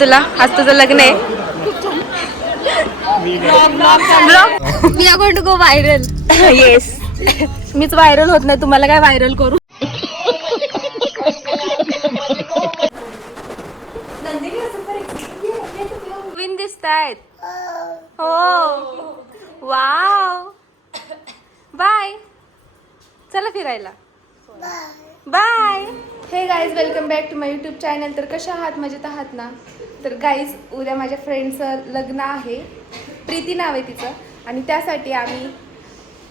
तुला? आज तुझं लग्न आहे. मी टू गो व्हायरल येस मीच व्हायरल होत नाही तुम्हाला काय व्हायरल करू? नवीन दिसत आहेत हो. वाव बाय चला फिरायला. Bye hey guys welcome back to my YouTube channel तर कशा आहात? मजेत आहात ना? तर गाईज उद्या माझ्या फ्रेंडचं लग्न आहे. प्रीती नाव आहे तिचं. आणि त्यासाठी आम्ही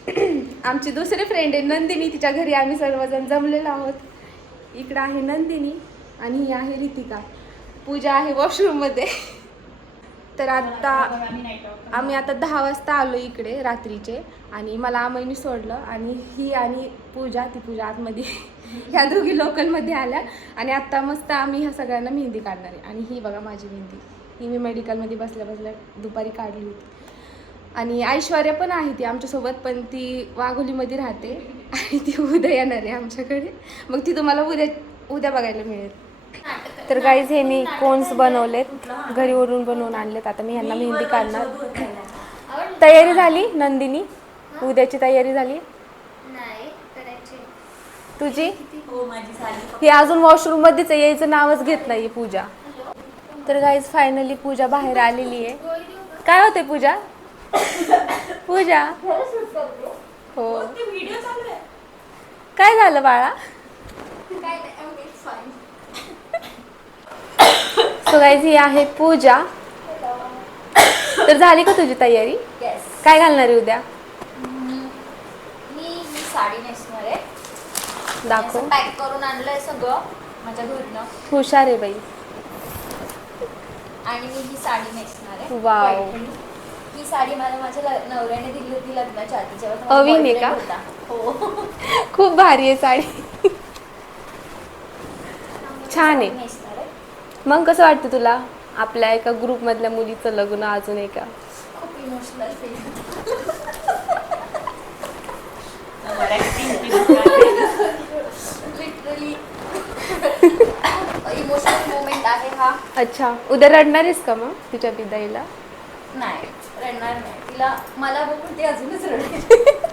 आमची दुसरी फ्रेंड आहे नंदिनी. तिच्या घरी आम्ही सर्वजण जमलेलो आहोत. इकडं आहे नंदिनी आणि ही आहे रितिका. पूजा आहे वॉशरूममध्ये तर आता आम्ही आता दहा वाजता आलो इकडे रात्रीचे आणि मला आमईनी सोडलं आणि ही आणि पूजा ती पूजा आतमध्ये. ह्या दोघी लोकलमध्ये आल्या. आणि आत्ता मस्त आम्ही ह्या सगळ्यांना मेहंदी काढणार आहे. आणि ही बघा माझी मेहंदी. ही मी मेडिकलमध्ये बसल्या बसल्या दुपारी काढली होती. आणि ऐश्वर्या पण आहे ती आमच्यासोबत पण ती वाघोलीमध्ये राहते. आणि ती उद्या येणार आहे आमच्याकडे. मग ती तुम्हाला उद्या उद्या बघायला मिळेल. तर गाईज हे मी कोन्स बनवलेत. घरीवरून बनवून आणलेत. आता मी ह्यांना मेहंदी काढणार. तयारी झाली नंदिनी? उद्याची तयारी झाली? तुझी? ही अजून वॉशरूम मध्येच यायचं नावच घेत नाही पूजा. तर गाईज फायनली पूजा बाहेर आलेली आहे. काय होते पूजा? पूजा? हो. काय झालं बाळा? सो गाईज ही आहे पूजा. तर झाली का तुझी तयारी? येस काय घालणार आहे उद्या? मी ही साडी नेसणार आहे. दाखव. पॅक करून आणलंय सगळं माझ्या घरनं. हुशार आहे बाई. आणि मी ही साडी नेसणार आहे. वाव. ही साडी मला माझ्या ल- नवऱ्याने दिली होती लग्नाच्या आधी जेव्हा तो माझा अवीन आहे boyfriend का? होता. हो. खूप भारी आहे साडी. छान आहे. नेसणार आहे. मग कसं वाटतं तुला? आपल्या एका ग्रुप मधल्या मुलीचं लग्न अजून एका? खूप emotional feel literally emotional moment आहे हा. अच्छा. उद्या रडणार आहेस का मग तिच्या विदाईला नाही रडणार नाही. तिला मला बघून ती अजूनच रडते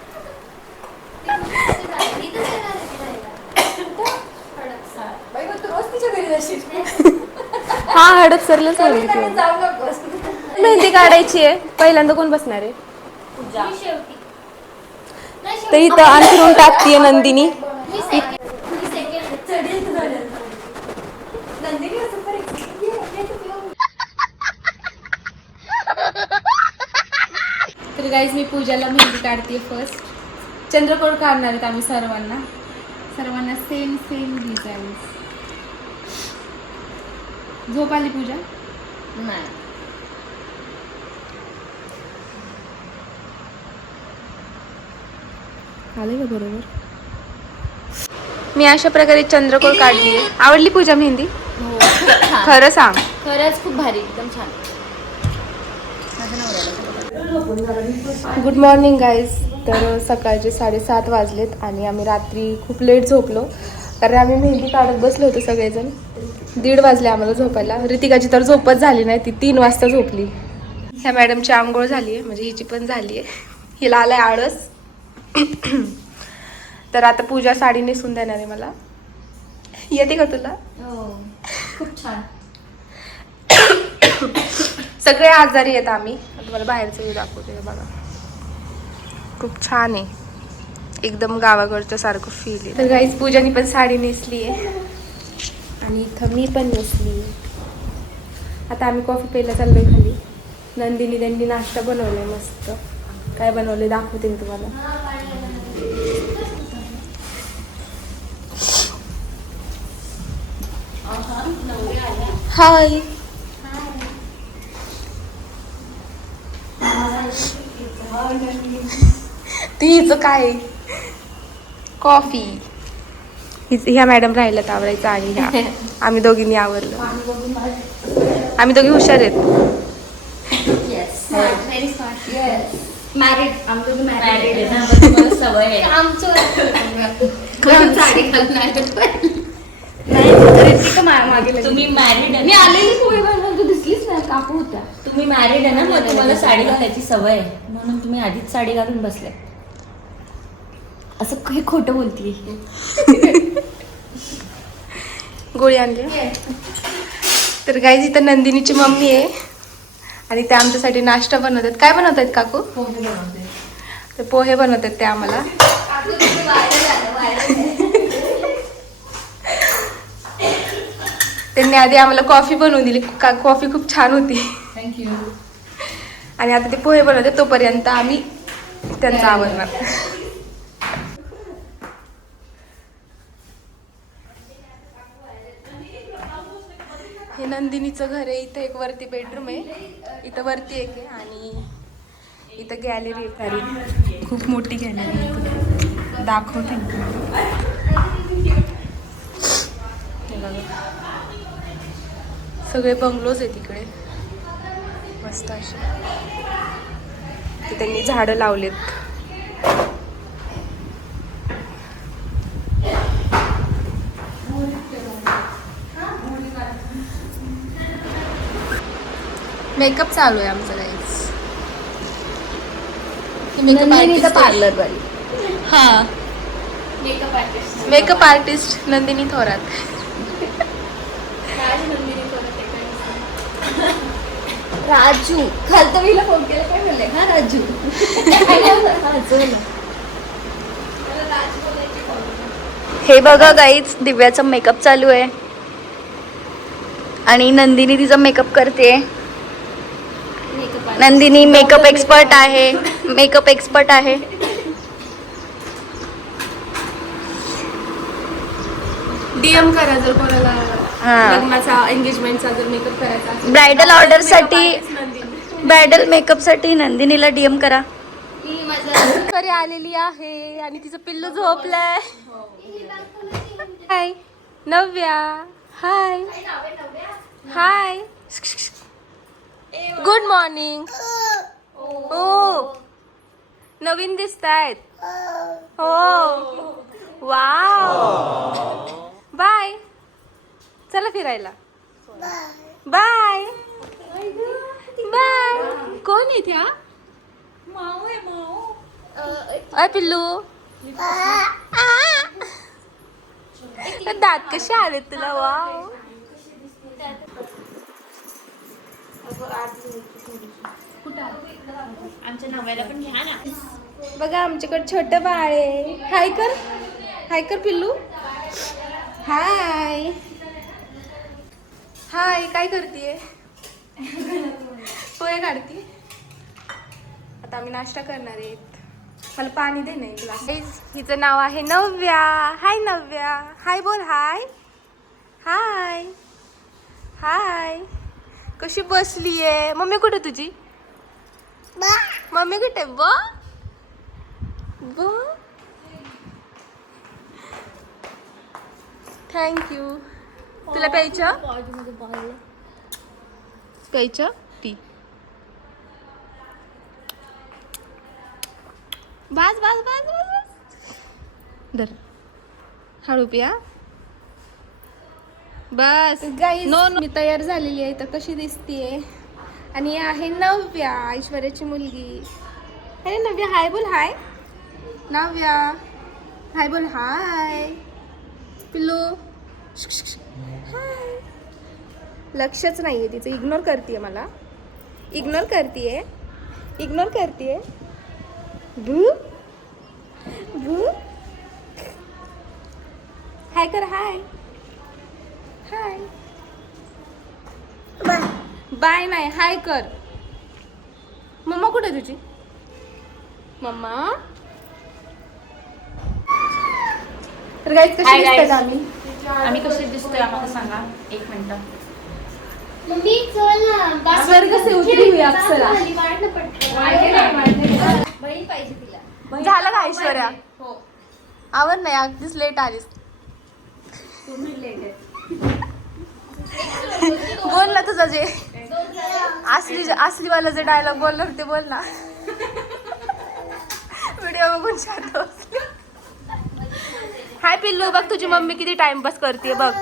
बाई मग तू रोज तिच्या घरी जाशील. हा हडप सरलंच म्हणली कधी ती. जाऊ नकोस मेहंदी काढायची आहे. पहिल्यांदा कोण बसणार आहे? तर इथं अंथरून टाकतीये नंदिनी. तर गाईज मी पूजाला मेहंदी काढते फर्स्ट चंद्रकोर काढणार आहेत आम्ही सर्वांना. सर्वांना सेम सेम डिझाईन झोप आली पूजा? नाही. आले का बरोबर? मी अशा प्रकारे चंद्रकोर काढली आहे आवडली पूजा मेहंदी? हो. खरं सांग. खरंच खूप भारी एकदम छान. गुड मॉर्निंग गाईज तर सकाळचे साडेसात वाजलेत आणि आम्ही रात्री खूप लेट झोपलो. कारण आम्ही मेहंदी काढत बसलो होतो सगळेजण. दीड वाजले आम्हाला झोपायला. रितिकाची तर झोपच झाली नाही ती तीन वाजता झोपली. ह्या मॅडमची आंघोळ झाली आहे म्हणजे हिची पण झाली आहे हिला आलाय आळस. तर आता पूजा साडी नेसून देणार आहे मला. येते का तुला? हो खूप छान. सगळे आजारी आहेत आम्ही. तुम्हाला बाहेरचं व्ह्यू दाखवते बघा. खूप छान आहे. एकदम गावाकडच्या सारखं फील आहे. तर गाईज पूजानी पण साडी नेसली आहे आणि इथं मी पण बसली. आता आम्ही कॉफी प्यायला चाललो आहे खाली. नंदिनी त्यांनी नाश्ता बनवलाय मस्त. काय बनवले दाखवते मी तुम्हाला. हाय तीच काय? कॉफी ह्या मॅडम राहिल्यात आवरायचं आणि ह्या. आम्ही दोघींनी आवरलं. आम्ही दोघी हुशार आहेत. मॅरिड नाही. तुम्ही मॅरिड मी आलेली पोहे बनवून तू तुम्ही मॅरिड आहे ना मग तुम्हाला साडी घालायची सवय आहे. म्हणून तुम्ही आधीच साडी घालून बसले. असं हे खोटं बोलतीये. गोळी आणली. तर गाईज इथं नंदिनीची मम्मी आहे. आणि त्या आमच्यासाठी नाश्ता बनवतात. काय बनवत आहेत काकू तर पोहे बनवतात त्या आम्हाला. त्यांनी आधी आम्हाला कॉफी बनवून दिली. का कॉफी खूप छान होती. थँक्यू आणि आता ते पोहे बनवते तोपर्यंत आम्ही त्यांचा आवडणार हे नंदिनीचं घर आहे. इथं एक वरती बेडरूम आहे. इथं वरती एक आहे आणि इथं गॅलरी आहे खरी खूप मोठी गॅलरी आहे दाखवते सगळे बंगलोज आहे तिकडे मस्त असे. त्यांनी झाडं लावलेत. मेकअप चालू आहे आमचा गाईस मेकअप पार्लर वाली. हा. Makeup artist makeup artist Nandini Thorat. Raju. खालतं मीला फोन केला काय म्हणले? हा राजू. हे बघा गाईच दिव्याचा मेकअप चालू आहे. आणि नंदिनी तिचा मेकअप करते नंदिनी मेकअप एक्सपर्ट आहे. मेकअप एक्सपर्ट आहे. डीएम करा जर कोणाला हा. लग्नाचा एंगेजमेंटचा जर मेकअप करायचा. ब्रायडल ऑर्डरसाठी. ब्रायडल मेकअपसाठी नंदिनीला डीएम करा. घरी आलेली आहे आणि तिचं पिल्लू झोपलंय. हाय नव्या. हाय हाय गुड मॉर्निंग हो नवीन दिसत आहेत हो वाव बाय चला फिरायला. बाय बाय कोण आहे त्या? अय पिल्लू. आ. दात कसे आले तुला? वाव आमच्या पण घ्या ना बघा आमच्याकडे छोट बाळ आहे. हाय कर. हाय कर पिल्लू. हाय. हाय काय करतीये? पोहे काढती आता आम्ही नाश्ता करणार आहेत. मला पाणी दे नाही ग्लास हिचं नाव आहे नव्या. हाय नव्या. हाय बोल हाय. हाय. हाय. कशी बसली आहे मम्मी कुठे तुझी? मम्मी कुठे ब. थँक्यू तुला प्यायचं? प्यायचं? पी. बस बस बस बस बस. धर. हळू पिया. बस. गाई नो मी तयार झालेली आहे. तर कशी दिसतीये? आणि आहे नव्या ऐश्वर्याची मुलगी. अरे नव्या हाय बोल हाय. नव्या. हाय बोल हाय. पिल्लू. श्श. हाय. लक्षच नाहीये तिचं. इग्नोर करते मला. इग्नोर करते इग्नोर करते भू. भू. हाय कर हाय. हाय बाय नाही हाय कर मम्मा कुठे आहे तुझी मम्मा तर गाईज कशी Hi, guys. दिसतात आम्ही? आम्ही कसे दिसतोय? आम्हाला सांगा. एक मिनिट. मम्मी चल ना. बास स्वर्ग से उतरी हुई अप्सरा. खाली वाढ ना पटकन. बहीण पाहिजे तिला. झालं का ऐश्वर्या? हो. आवर नाही अगदीच लेट आलीस. बोल ना तुझं जे. असली असलीवाला जे डायलॉग बोलणार ते बोल ना. व्हिडिओ बघून शांत. हाय पिल्लू बघ तुझी मम्मी किती टाइमपास करते बघ.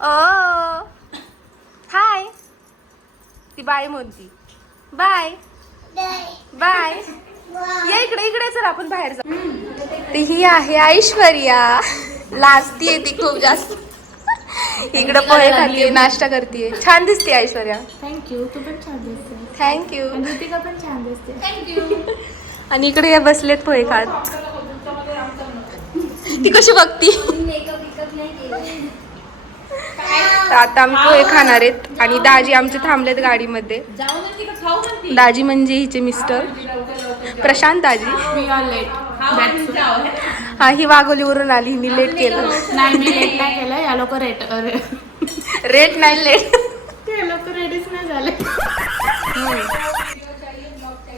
ओ हाय ती बाय म्हणती. बाय बाय या इकडे इकडे चल आपण बाहेर जाऊ ती ही आहे ऐश्वर्या. लाजतीये ती खूप जास्त. इकडे पोहे खाते नाश्ता करते छान दिसते ऐश्वर्या. थँक्यू तू पण छान दिसते थँक्यू पण छान दिसते आणि इकडे या बसलेत पोहे खात. ती कशी बघती? मेकअप विकअप नाही केलं तर आता आम्ही पोहे खाणार आहेत. आणि दाजी आमचे थांबलेत गाडीमध्ये. जाऊ म्हणते का खाऊ म्हणते. दाजी म्हणजे हिचे मिस्टर. प्रशांत दाजी. मी आर लेट हा ही वाघोलीवरून आली हिने लेट केलं. नाही मी लेट नाही केलं या लोक रेट रेट नाही लेट. ते लोक रेडीच नाही झाले.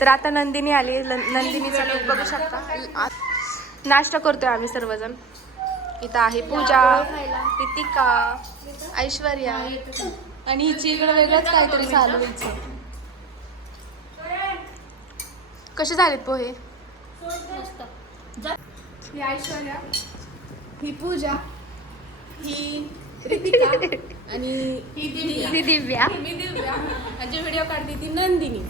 तर आता नंदिनी आली नंदिनीचा लुक बघू शकता. नाश्ता करतोय आम्ही सर्वजण. इथं आहे पूजा रितिका ऐश्वर्या आणि हिची इकडे वेगळंच काहीतरी चालू हिचं. कसे झालेत पोहे? ही ऐश्वर्या ही पूजा ही रितिका आणि ही दिव्या. मी दिव्या. आणि जी व्हिडिओ काढते ती नंदिनी.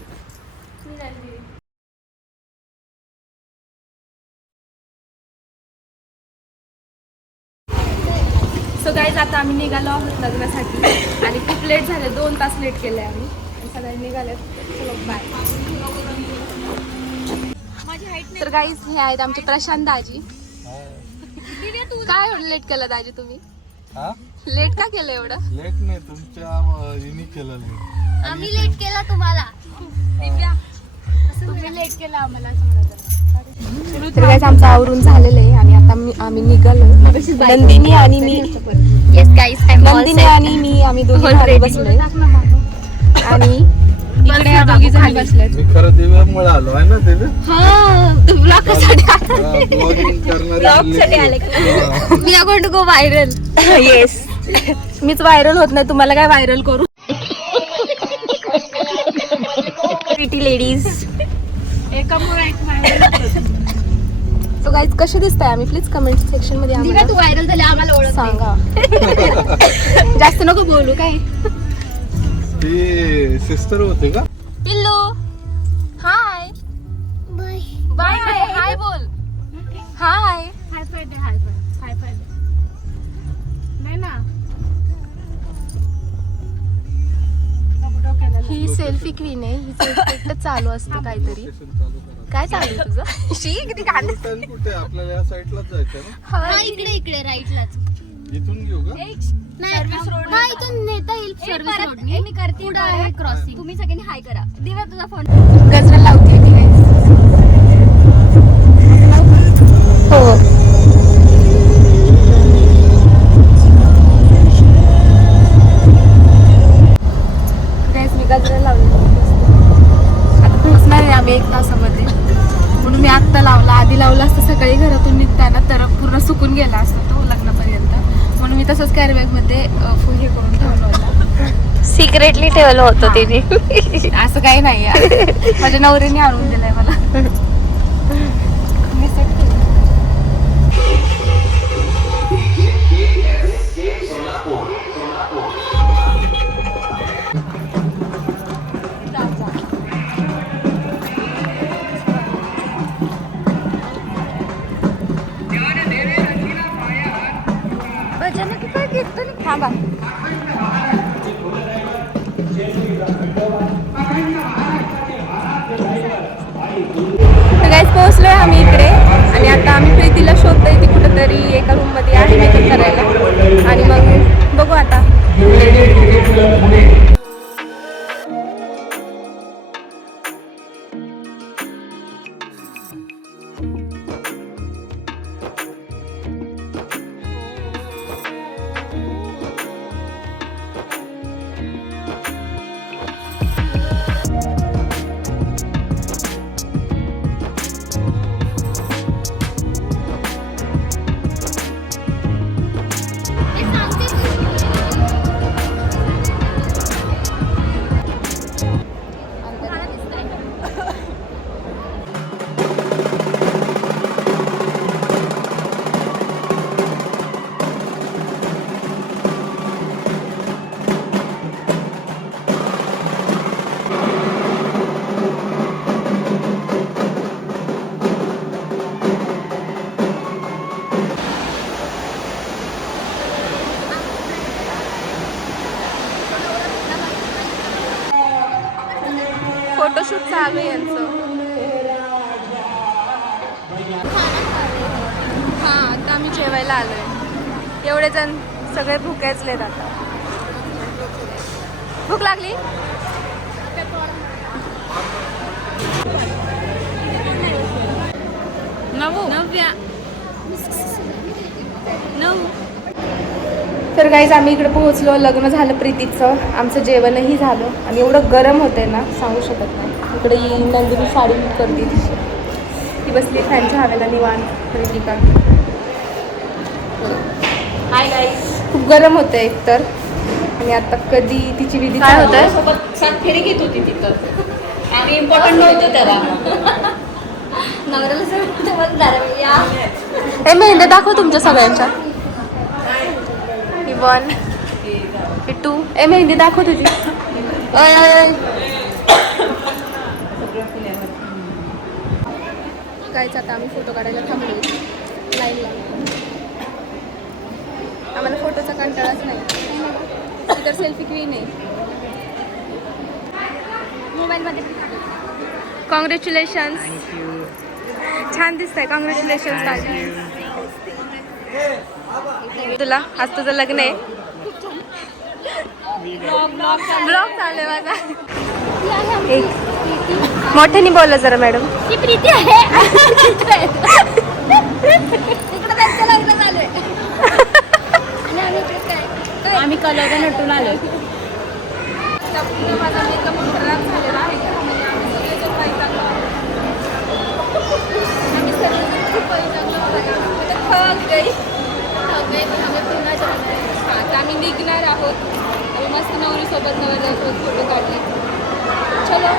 सो गाईज आता आम्ही निघालो आहोत लग्नासाठी. आणि खूप लेट झाले. दोन तास लेट केले आम्ही. आणि सगळे निघाले चलो बाय तर गाईज हे आहेत आमचे प्रशांत दाजी. काय एवढं लेट केलं दाजी तुम्ही? हा? लेट का केलं एवढं? लेट नाही तुमच्या अं, हिने केलं आम्ही लेट केला तुम्हाला. तुम्ही लेट केलं आम्हाला. तर आमचं आवरून झालेलं आहे आणि आता मी आम्ही निघालो. नंदिनी आणि मी येस गाईस आय नंदिनी आणि मी आम्ही दोघी बसलोय. आणि इकडे या दोघी जणी बसल्यात मी खरं दिव्यामुळे आलो आहे ना दिव्या? हा तू ब्लॉग ब्लॉगिंग करणारे we are going to go viral yes मीच व्हायरल होत नाही तुम्हाला काय व्हायरल करू? प्रिटी लेडीज सो गाईज कसे दिसताय आम्ही? प्लीज कमेंट सेक्शनमध्ये आम्हाला. तू व्हायरल झाले आम्हाला ओळख सांगा. जास्त नको बोलू काय? ती सिस्टर होते का? पिल्लू हाय बाय. बाय हाय हाय बोल. हाय हाय हाय हाय नाही ना? ही सेल्फी क्वीन आहे. हिचं एकटं चालू असतं काहीतरी. काय चालू आहे तुझं? शी किती कुठे? आपल्याला या साईडलाच जायचं ना? हा इकडे इकडे राईटलाच इथून घेऊ का? नाही हा इथून नेता येईल सर्व्हिस रोड मी करते पुढे आहे क्रॉसिंग तुम्ही सगळ्यांनी हाय करा. दिव्या तुझा फोन गजरा लावते. हो. ठेवलं होतं तिने. असं काही नाही. माझ्या नवरीने आणून दिलंय मला. आलो आहे आम्ही इकडे. आणि आता आम्ही प्रीतीला शोधतोय ती कुठंतरी एका रूममध्ये आहे मेकअप करायला. आणि मग बघू आता. भुकेचलेत आता भूक लागली? नव्या. तर काहीच आम्ही इकडे पोहोचलो. लग्न झालं प्रीतीचं. आमचं जेवणही झालं. आणि एवढं गरम होतंय ना सांगू शकत नाही. इकडे ही नंदिनी साडी करते तिची. ती बसली फॅनच्या हवेला निवांत. प्रीतिका. हाय गाईस खूप गरम होतं एकतर. आणि आता कधी तिची विधी काय होतंय? सोबत सात फेरी घेत होती तिथं आम्ही इम्पॉर्टंट नव्हतो तेव्हा नवऱ्याला हे मेहंद्या दाखव तुमच्या सगळ्यांच्या. वन ही टू ए मेहंदी दाखव तुझी. काहीच आता आम्ही फोटो काढायला थांबलो लाईन आम्हाला कंटाळाच नाही. तर सेल्फी क्वीन आहे. मोबाईलमध्ये. कॉंग्रॅच्युलेशन्स छान दिसतंय. कॉंग्रॅच्युलेशन्स तुला? आज तुझं लग्न आहे. ब्लॉग चालू आहे माझा. एक. मोठ्याने बोलला जरा मॅडम. ही प्रीती आहे. आहे आणि आम्ही इकडे काय आम्ही कलर नटून आलोय. माझा मेकअप खराब झालेला आहे का? म्हणजे आम्ही. हां निघणार आहोत. आम्ही मस्त नवरीसोबत नवऱ्यासोबत फोटो काढले चलो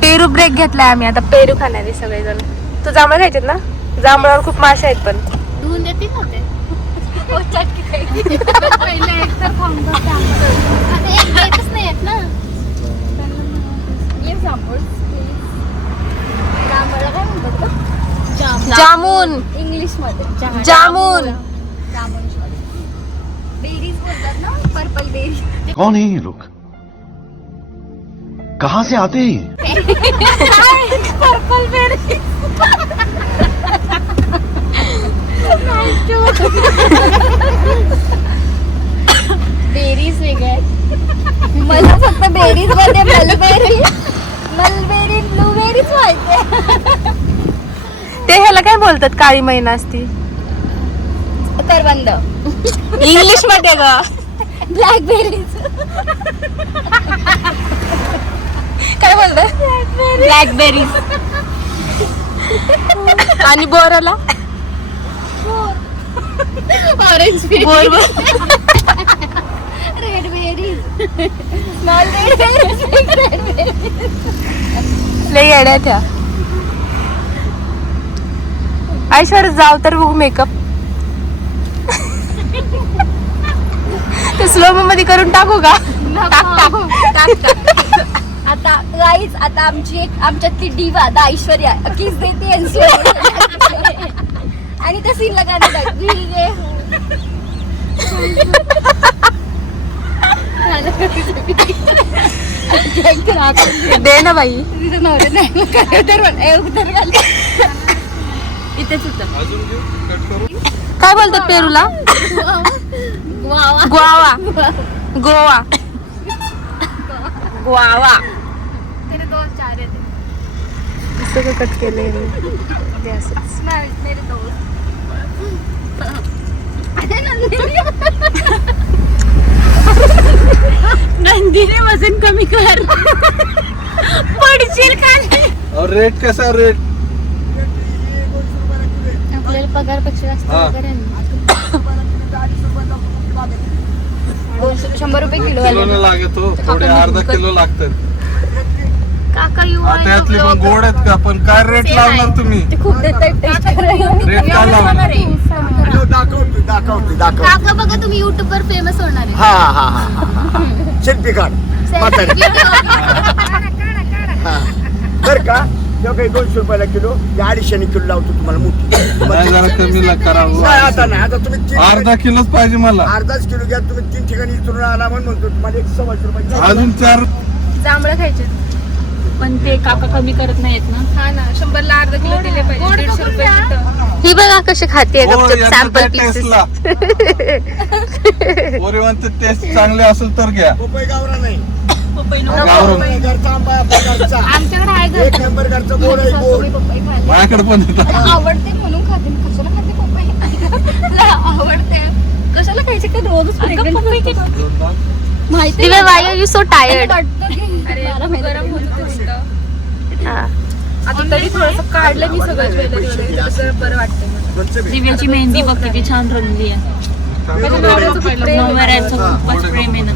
पेरू ब्रेक घेतलाय आम्ही. आता पेरू खाणार आहे सगळेजण. तू जांभळं खायचेत ना? जांभळावर खूप माशा आहेत पण. धुवून देतील ना ते? पहिले एक तर खाऊन आता एक देतच नाही आहेत ना ये जांभूळ जांभळा काय म्हणतात जामून इंग्लिश मध्ये जामून बेरीज बोलतात ना पर्पल बेरी कौन है ये लोग? कहाँ से आते हैं? पर्पल बेरी बोलतात काळी मैना असती. करवंद इंग्लिशमध्ये ग. ब्लॅकबेरीज काय बोलतात ब्लॅकबेरीज आणि बोराला? ऑरेंज बोर bore. Red berries small red berries लई येड्या त्या. ऐश्वर्या जाव तर बघू मेकअप ते स्लो मध्ये करून टाकू का? आता गाईज आता आमची एक आमच्यातली डिवा दा ऐश्वर्या किस देते आणि त्या रे हो. दे ना बाई. तिचं नवरे नाही इथेच होतं. काय बोलतात पेरूला? वा वा. गोवा. गोवा गोवा तेरे दोस्त चार आहेत. सगळं कट केलंय नंदिनी. वजन कमी कर. पडशील और रेट कसा रेट? पगारपेक्षा जास्त हा. पगार आहे ना. दोनशे शंभर रुपये किलो किलो. न लागत हो थोडे अर्धा किलो लागतात. काका यू आता यातले पण गोड आहेत का? पण काय रेट लावणार तुम्ही? ते खूप देतात टेस्ट करायला रेट काय लावणार. दाखवतो दाखवतो दाखवतो. काका बघा तुम्ही युट्यूब वर फेमस होणार आहे. हा हा हा हा शिल्पी काढ. म्हातारी. हा. बर का? तो काही दोनशे रुपयाला किलो ते अडीचशे किलो लावतो तुम्हाला मोठी. नाही जरा कमी ला करावं नाही, आता नाही आता तुम्ही तीन अर्धा किलोच पाहिजे मला. अर्धाच किलो घ्या तुम्ही तीन ठिकाणी इथून आला म्हणून म्हणतो तुम्हाला एक सव्वाशे रुपये अजून चार जांभळं खायचे. पण ते काका कमी करत नाहीत ना. हा ना शंभरला अर्धा किलो दिले पाहिजे दीडशे रुपये. ही बघा कशी खाते हो, यांचं त्या टेस्टला पोरी म्हणते टेस्ट चांगले असेल तर घ्या. पपई गावरा नाही. गावरून पपई घरचा आंबा आपल्या घरचा. आमच्याकडे आहे एक नंबर घरचा गोड आहे गोड. माझ्याकडे पण येतात आवडते म्हणून खाते. मी कशाला खाते पपई? मला आवडते. कशाला खायचे? का रोज माहिती why are you so tired अरे गरम होत होतं तिथं. आता तरी थोडस काढलं मी सगळं ज्वेलरी वगैरे बरं वाटतं मला. दिव्याची मेहंदी बघ किती छान रंगली आहे.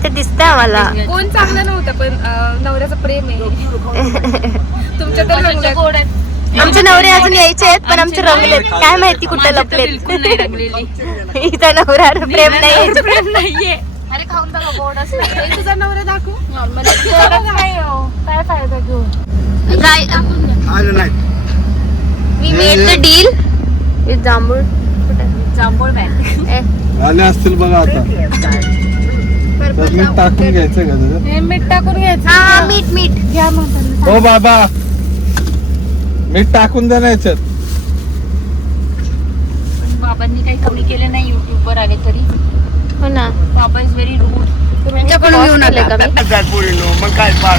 ते दिसतंय आम्हाला. कोण चांगलं नव्हतं पण अं, नवऱ्याचं प्रेम आहे. तुमच्या तर रंगल्यात. आमचे नवरे अजून यायचे आहेत पण आमचे रंगलेत. काय माहिती कुठे लपलेत? हिचा नवरा प्रेम नाही प्रेम नाहीये. अरे खाऊन बघा गोड असं हे तुझा नवरा दाखवू. काय फायदा घेऊ काय? आलं नाही. We made the deal with जांभूळ. जांभूळ बॅग आले असतील बघा आता. मीठ टाकून घ्यायचं का त्याच्यात? हे मीठ टाकून घ्यायचं. हा मीठ मीठ. घ्या म्हणतात हो बाबा. मीठ टाकून द्या ना याच्यात. पण बाबांनी काही कमी केलं नाही युट्यूब वर आले तरी. हो ना. बाबा इज व्हेरी रूड तुमच्याकडून घेऊन आले का मी? मग काय पार